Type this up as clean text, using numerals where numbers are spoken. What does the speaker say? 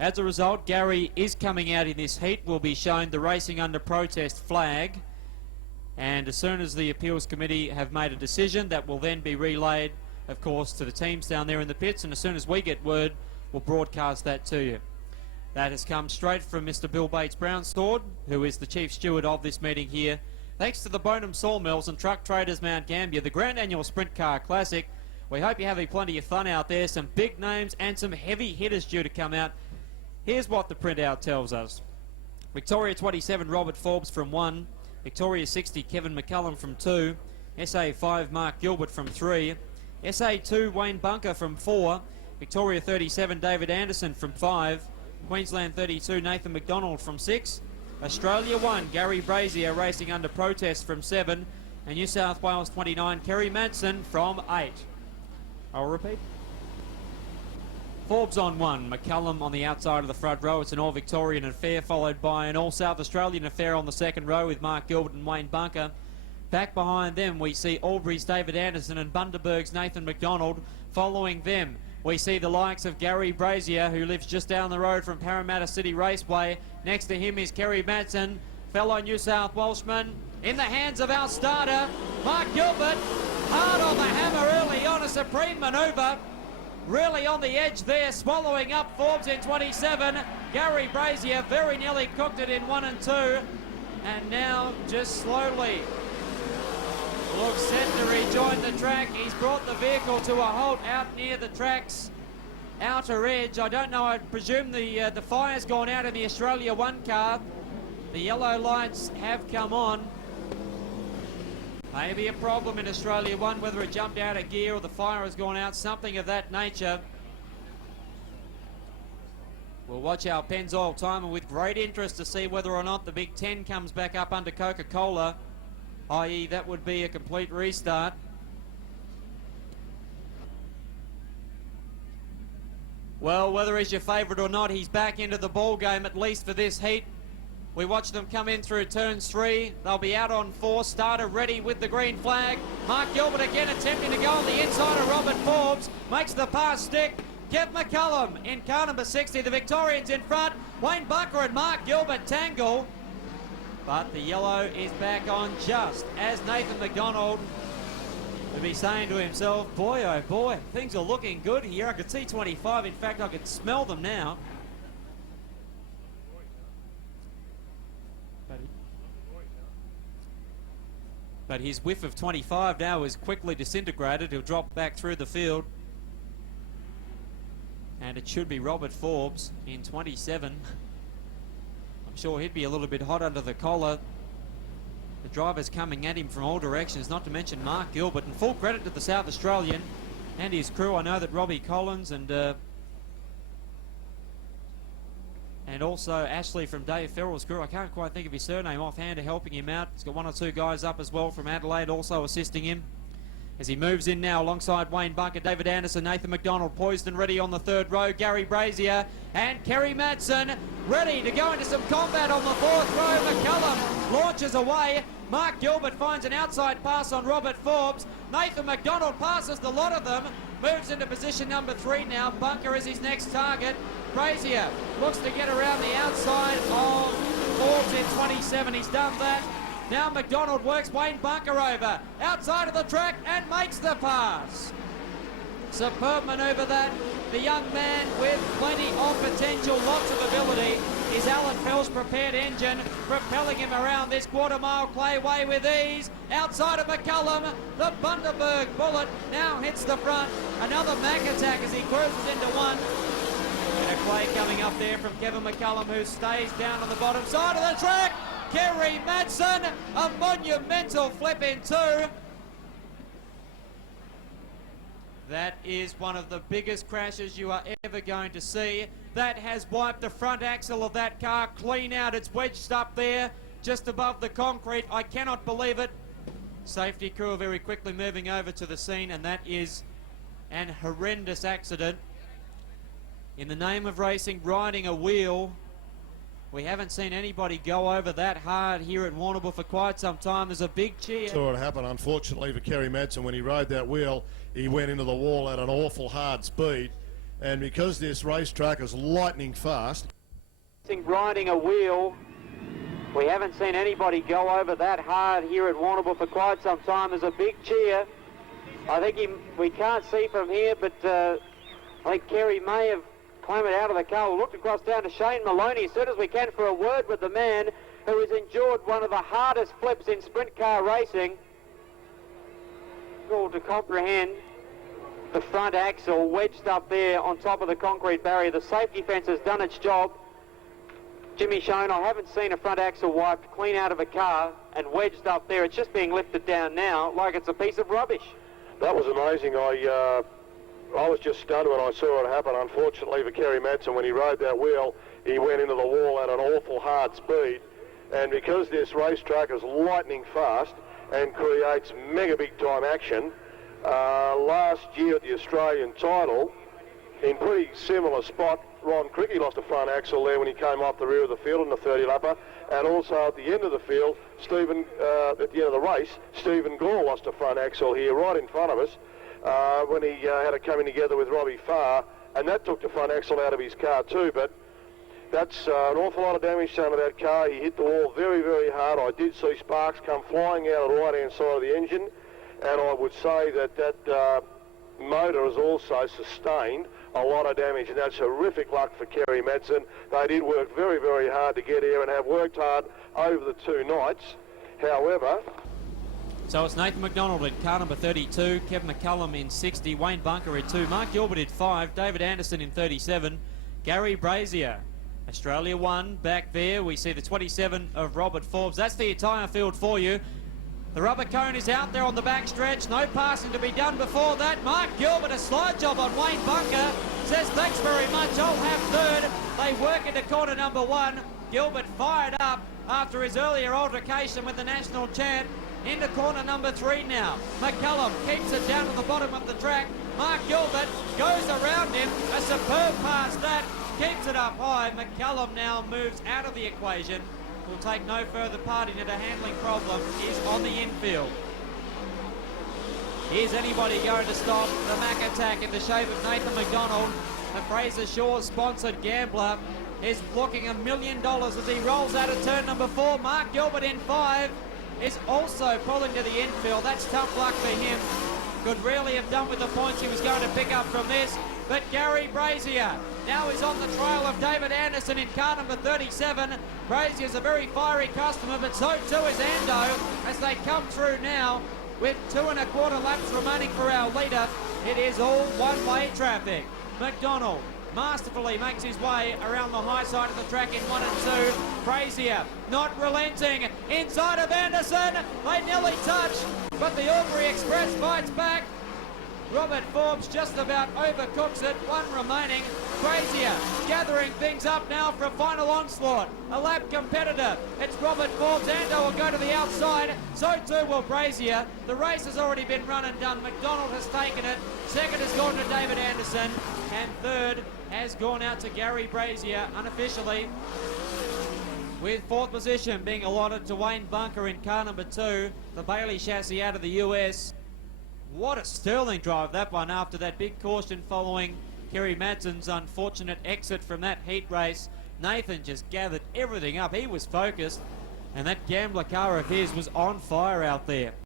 As a result, Gary is coming out in this heat. Will be shown the racing under protest flag. And as soon as the appeals committee have made a decision, that will then be relayed, of course, to the teams down there in the pits. And as soon as we get word, we'll broadcast that to you. That has come straight from Mr. Bill Bates-Brownsword, who is the chief steward of this meeting here. Thanks to the Bonham Sawmills and Truck Traders Mount Gambier, the Grand Annual Sprint Car Classic. We hope you're having plenty of fun out there. Some big names and some heavy hitters due to come out. Here's what the printout tells us. Victoria 27, Robert Forbes from 1. Victoria 60, Kevin McCullum from 2. SA 5, Mark Gilbert from 3. SA 2, Wayne Bunker from 4. Victoria 37, David Anderson from 5. Queensland 32, Nathan McDonald from 6. Australia 1, Gary Brazier racing under protest from 7. And New South Wales 29, Kerry Madsen from 8. I'll repeat. Forbes on 1, McCullum on the outside of the front row. It's an all-Victorian affair, followed by an all-South Australian affair on the second row with Mark Gilbert and Wayne Bunker. Back behind them, we see Albury's David Anderson and Bundaberg's Nathan McDonald. Following them, we see the likes of Gary Brazier, who lives just down the road from Parramatta City Raceway. Next to him is Kerry Madsen, fellow New South Welshman. In the hands of our starter, Mark Gilbert, hard on the hammer early on, a supreme manoeuvre. Really on the edge there, swallowing up Forbes in 27. Gary Brazier very nearly cooked it in 1 and 2. And now just slowly looks set to rejoin the track. He's brought the vehicle to a halt out near the track's outer edge. I don't know, I presume the fire's gone out in the Australia 1 car. The yellow lights have come on. Maybe a problem in Australia 1, whether it jumped out of gear or the fire has gone out, something of that nature. We'll watch our Pennzoil timer with great interest to see whether or not the Big 10 comes back up under Coca-Cola, i.e. that would be a complete restart. Well, whether he's your favourite or not, he's back into the ball game, at least for this heat. We watch them come in through turns 3. They'll be out on 4. Starter ready with the green flag. Mark Gilbert again attempting to go on the inside of Robert Forbes. Makes the pass stick. Kev McCullum in car number 60. The Victorians in front. Wayne Bunker and Mark Gilbert tangle. But the yellow is back on just as Nathan McDonald would be saying to himself, boy, oh boy, things are looking good here. I could see 25. In fact, I could smell them now. But his whiff of 25 now is quickly disintegrated. He'll drop back through the field. And it should be Robert Forbes in 27. I'm sure he'd be a little bit hot under the collar. The driver's coming at him from all directions, not to mention Mark Gilbert. And full credit to the South Australian and his crew. I know that Robbie Collins and also Ashley from Dave Farrell's crew, I can't quite think of his surname offhand, are helping him out. He's got 1 or 2 guys up as well from Adelaide also assisting him. As he moves in now alongside Wayne Bunker, David Anderson, Nathan McDonald poised and ready on the third row. Gary Brazier and Kerry Madsen ready to go into some combat on the fourth row. McCullum launches away. Mark Gilbert finds an outside pass on Robert Forbes. Nathan McDonald passes the lot of them. Moves into position number 3 now. Bunker is his next target. Brazier looks to get around the outside of Forbes in 27. He's done that. Now McDonald works Wayne Bunker over. Outside of the track and makes the pass. Superb manoeuvre that. The young man with plenty of potential, lots of ability, is Alan Fell's prepared engine, propelling him around this quarter-mile clayway with ease. Outside of McCullum, the Bundaberg Bullet now hits the front. Another Mac attack as he cruises into 1. And a clay coming up there from Kevin McCullum, who stays down on the bottom side of the track. Kerry Madsen, a monumental flip in 2. That is one of the biggest crashes you are ever going to see. That has wiped the front axle of that car clean out. It's wedged up there just above the concrete. I cannot believe it. Safety crew are very quickly moving over to the scene, and that is an horrendous accident. In the name of racing, riding a wheel, we haven't seen anybody go over that hard here at Warrnambool for quite some time. There's a big cheer. Saw it happen, unfortunately, for Kerry Madsen. When he rode that wheel, he went into the wall at an awful hard speed. And because this racetrack is lightning fast, grinding a wheel. We haven't seen anybody go over that hard here at Warrnambool for quite some time. There's a big cheer. I think we can't see from here, but I think Kerry may have clambered out of the car. We'll look across down to Shane Maloney as soon as we can for a word with the man who has endured one of the hardest flips in sprint car racing. All to comprehend the front axle wedged up there on top of the concrete barrier. The safety fence has done its job. Jimmy Shone, I haven't seen a front axle wiped clean out of a car and wedged up there. It's just being lifted down now like it's a piece of rubbish. That was amazing. I was just stunned when I saw it happen. Unfortunately for Kerry Madsen, when he rode that wheel, he went into the wall at an awful hard speed. And because this racetrack is lightning fast and creates mega big time action, last year at the Australian title, in pretty similar spot, Ron Cricky lost a front axle there when he came off the rear of the field in the 30-lapper, and also at the end of the field, at the end of the race, Stephen Gore lost a front axle here right in front of us when he had it coming together with Robbie Farr, and that took the front axle out of his car too. But that's an awful lot of damage done to that car. He hit the wall very, very hard. I did see sparks come flying out of the right-hand side of the engine, and I would say that motor has also sustained a lot of damage, and that's horrific luck for Kerry Madsen. They did work very, very hard to get here and have worked hard over the 2 nights. However... So it's Nathan McDonald in car number 32, Kevin McCullum in 60, Wayne Bunker in 2, Mark Gilbert in 5, David Anderson in 37, Gary Brazier. Australia 1 back there. We see the 27 of Robert Forbes. That's the entire field for you. The rubber cone is out there on the back stretch. No passing to be done before that. Mark Gilbert, a slide job on Wayne Bunker. Says, thanks very much, I'll have third. They work into corner number 1. Gilbert fired up after his earlier altercation with the national champ. Into corner number 3 now. McCullum keeps it down to the bottom of the track. Mark Gilbert goes around him. A superb pass that. Keeps it up high. McCullum now moves out of the equation. Will take no further part in it. A handling problem is on the infield. Is anybody going to stop the Mac attack in the shape of Nathan McDonald? The Fraser Shaw sponsored gambler is looking $1 million as he rolls out of turn number 4. Mark Gilbert in 5 is also pulling to the infield. That's tough luck for him. Could really have done with the points he was going to pick up from this. But Gary Brazier now is on the trail of David Anderson in car number 37. Brazier's a very fiery customer, but so too is Ando as they come through now with 2 1/4 laps remaining for our leader. It is all one-way traffic. McDonald masterfully makes his way around the high side of the track in 1 and 2. Brazier not relenting inside of Anderson. They nearly touch, but the Albury Express fights back. Robert Forbes just about overcooks it. 1 remaining. Brazier gathering things up now for a final onslaught. A lap competitor. It's Robert Forbes. Ando will go to the outside. So too will Brazier. The race has already been run and done. McDonald has taken it. Second has gone to David Anderson. And third has gone out to Gary Brazier unofficially, with 4th position being allotted to Wayne Bunker in car number 2. The Bailey chassis out of the US. What a sterling drive that one after that big caution following Kerry Madsen's unfortunate exit from that heat race. Nathan just gathered everything up. He was focused, and that gambler car of his was on fire out there.